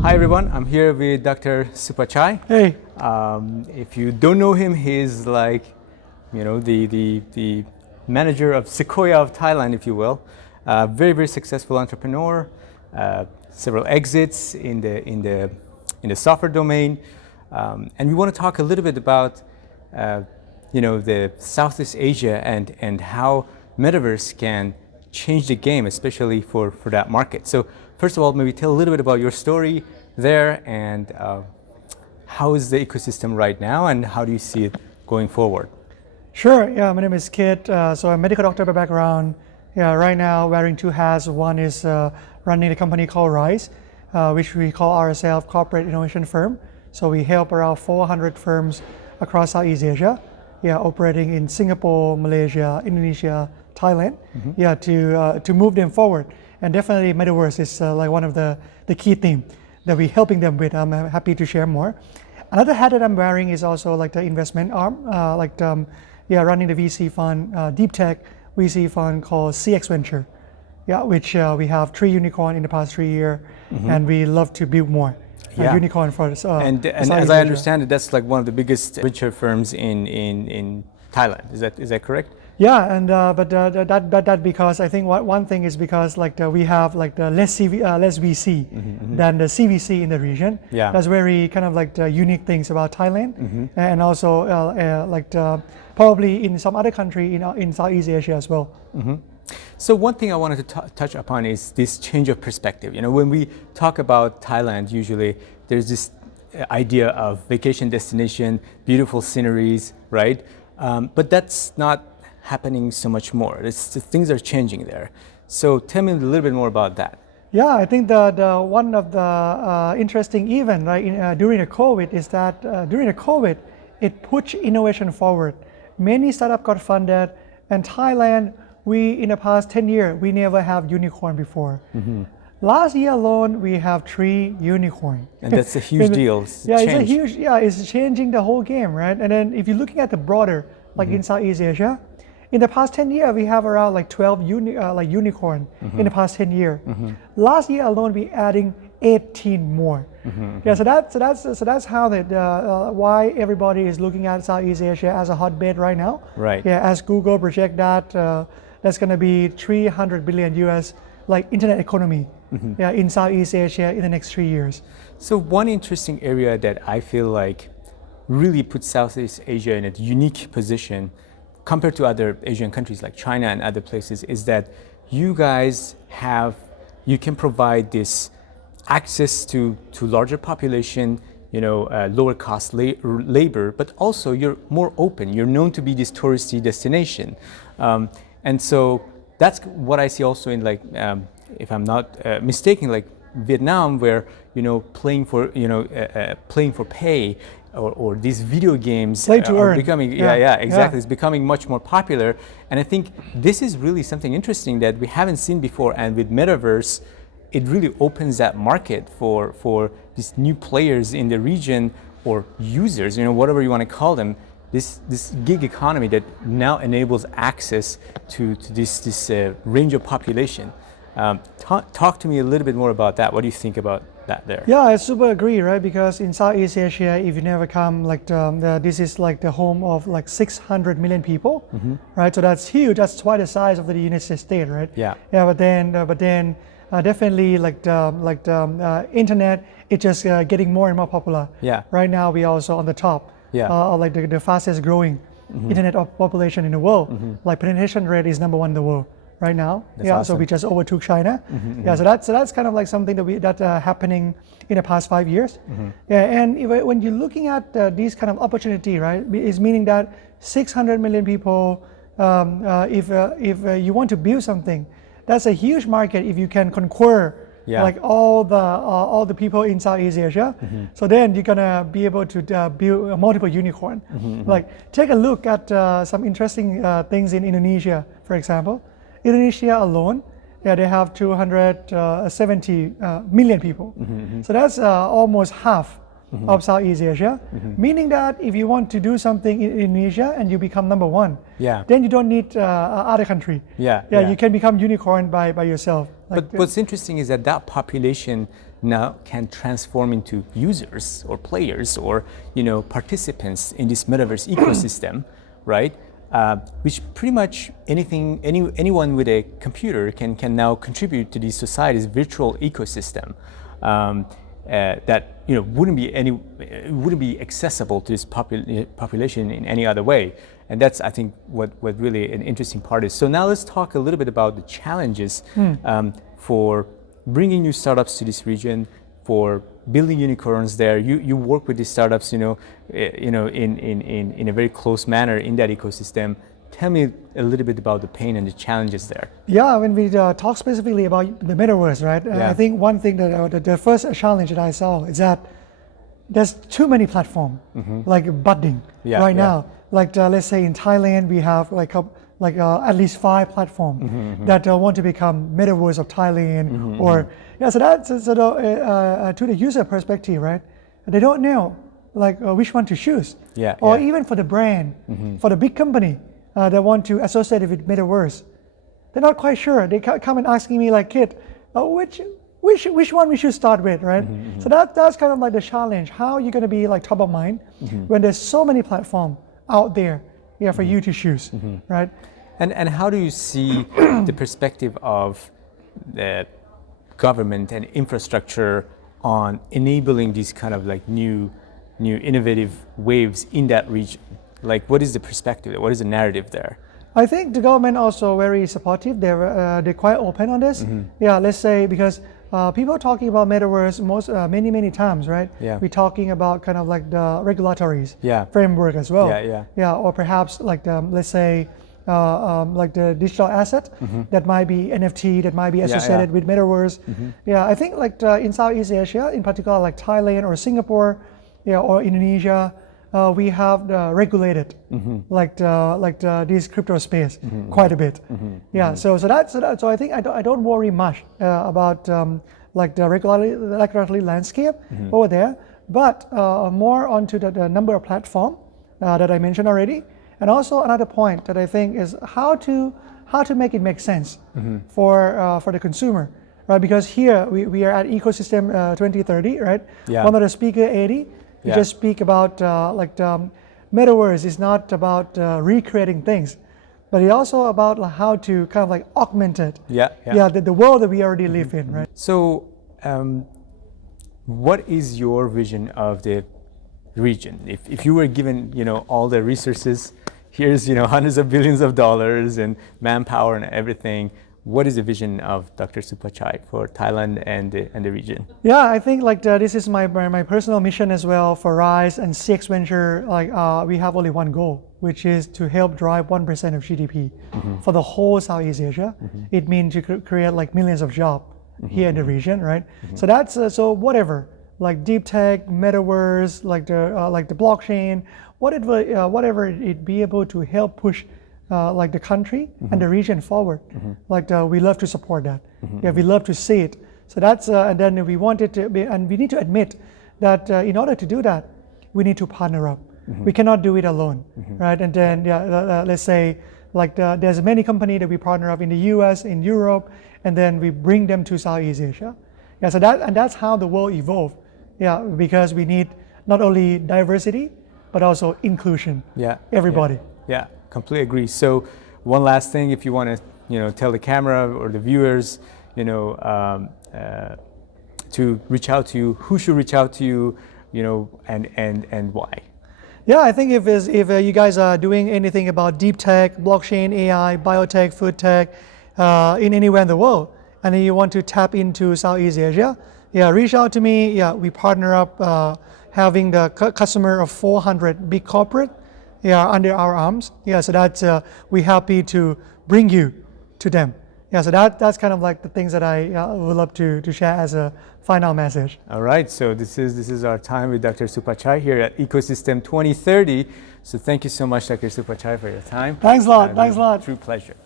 Hi everyone, I'm here with Dr. Supachai. Hey. If you don't know him, he's like, the manager of Sequoia of Thailand, if you will. Very, very successful entrepreneur, several exits in the software domain. And we want to talk a little bit about, the Southeast Asia and how metaverse can change the game, especially for that market. So first of all, maybe tell a little bit about your story there and how is the ecosystem right now and how do you see it going forward? Sure, yeah, my name is Kit. So I'm a medical doctor by background. Yeah, right now wearing two hats. One is running a company called RISE, which we call ourselves corporate innovation firm. So we help around 400 firms across Southeast Asia, operating in Singapore, Malaysia, Indonesia, Thailand, to move them forward. And definitely metaverse is like one of the key themes that we're helping them with. I'm happy to share more. Another hat that I'm wearing is also like the investment arm, running the VC fund, deep tech VC fund called CX Venture, which we have 3 unicorn in the past 3 years, and we love to build more unicorn for us. And as I understand it, that's like one of the biggest venture firms in Thailand. Is that correct? Yeah, and but that because I think one thing is because we have the less VC than the CVC in the region. Yeah, that's very kind of the unique things about Thailand, and also probably in some other country in Southeast Asia as well. So one thing I wanted to touch upon is this change of perspective. When we talk about Thailand, usually there's this idea of vacation destination, beautiful sceneries, right? But that's not happening so much more. Things are changing there. So tell me a little bit more about that. Yeah, I think the one of the interesting event during the COVID is that during the COVID, it pushed innovation forward. Many startups got funded, and Thailand, we in the past 10 years, we never have unicorn before. Last year alone, we have 3 unicorn. And that's a huge deal. It's changing the whole game, right? And then if you're looking at the broader, in Southeast Asia, in the past 10 years, we have around 12 unicorn in the past 10 years. Last year alone, we adding 18 more. So that's how why everybody is looking at Southeast Asia as a hotbed right now. Right. Yeah, as Google project that that's going to be 300 billion US internet economy. In Southeast Asia in the next 3 years. So one interesting area that I feel like really puts Southeast Asia in a unique position compared to other Asian countries like China and other places is that you guys you can provide this access to larger population, lower cost labor, but also you're more open. You're known to be this touristy destination. And so that's what I see also in if I'm not mistaken, Vietnam, where playing for pay or these video games are becoming exactly. It's becoming much more popular, and I think this is really something interesting that we haven't seen before. And with metaverse, it really opens that market for these new players in the region or users, whatever you want to call them. This gig economy that now enables access to this range of population. Talk to me a little bit more about that. What do you think about that there? Yeah, I super agree, right? Because in Southeast Asia, if you never come, this is the home of 600 million people, right? So that's huge. That's twice the size of the United States, right? Yeah. Yeah, but then definitely internet, it's just getting more and more popular. Yeah. Right now, we are also on the top. Yeah. The fastest growing internet population in the world. Penetration rate is #1 in the world right now. That's awesome. So we just overtook China. So that's kind of something that happening in the past 5 years. And when you're looking at these kind of opportunity, right, is meaning that 600 million people. If you want to build something, that's a huge market. If you can conquer all the people in Southeast Asia, so then you're gonna be able to build a multiple unicorn. Take a look at some interesting things in Indonesia, for example. Indonesia alone, they have 270 million people. So that's almost half of Southeast Asia, meaning that if you want to do something in Indonesia and you become #1, then you don't need other country. You can become unicorn by yourself. But what's interesting is that population now can transform into users or players or participants in this metaverse ecosystem, right? Which pretty much anyone with a computer can now contribute to the society's virtual ecosystem. That wouldn't be accessible to this population in any other way, and that's, I think, what really an interesting part is. So now let's talk a little bit about the challenges for bringing new startups to this region, for building unicorns there. You work with these startups, in a very close manner in that ecosystem. Tell me a little bit about the pain and the challenges there. Yeah, when we talk specifically about the metaverse, right? I think one thing that the first challenge that I saw is that there's too many platforms like budding now. Like let's say in Thailand, we have at least 5 platforms that want to become metaverse of Thailand, so that's to the user perspective, right? They don't know which one to choose, even for the brand, for the big company that want to associate it with metaverse, they're not quite sure. They come and asking me like, "Kid, which one we should start with," right? So that's kind of like the challenge. How are you going to be top of mind when there's so many platforms out there, for you to choose, right? And how do you see the perspective of the government and infrastructure on enabling these kind of new innovative waves in that region? What is the perspective? What is the narrative there? I think the government also very supportive. They're quite open on this. Let's say because people are talking about metaverse many times, right? We're talking about kind of the regulatories framework as well. Or perhaps let's say the digital asset that might be NFT, that might be associated with metaverse. I think in Southeast Asia, in particular Thailand or Singapore, or Indonesia, we have regulated this crypto space quite a bit. So I think I don't worry much about the regulatory landscape over there, but more onto the number of platforms that I mentioned already. And also another point that I think is how to make it make sense for the consumer, right? Because here we are at Ecosystem 2030, right? One of the speaker 80, we just speak about metaverse is not about recreating things, but it's also about how to kind of augment it. The world that we already live in, right? So, what is your vision of the region? If you were given, all the resources, here's, hundreds of billions of dollars and manpower and everything, what is the vision of Dr. Supachai for Thailand and the region? I think this is my personal mission as well for RISE and CX Venture. We have only one goal, which is to help drive 1% of GDP for the whole Southeast Asia. It means to create millions of jobs here in the region, right? So that's so whatever, deep tech, metaverse, the blockchain, whatever it be able to help push the country and the region forward. We love to support that. We love to see it. So that's and then we want it to be, and we need to admit that in order to do that, we need to partner up. We cannot do it alone, right? And then let's say there's many companies that we partner up in the US, in Europe, and then we bring them to Southeast Asia. So that's how the world evolved. Because we need not only diversity, but also inclusion. Everybody. Completely agree. So one last thing, if you want to, tell the camera or the viewers, to reach out to you, who should reach out to you, and why? I think if you guys are doing anything about deep tech, blockchain, AI, biotech, food tech, in anywhere in the world, and you want to tap into Southeast Asia, reach out to me. We partner up, having the customer of 400 big corporate. Under our arms. So that's we're happy to bring you to them. So that's kind of the things that I would love to share as a final message. All right. So this is our time with Dr. Supachai here at Ecosystem 2030. So thank you so much, Dr. Supachai, for your time. Thanks a lot. Thanks a lot. True pleasure.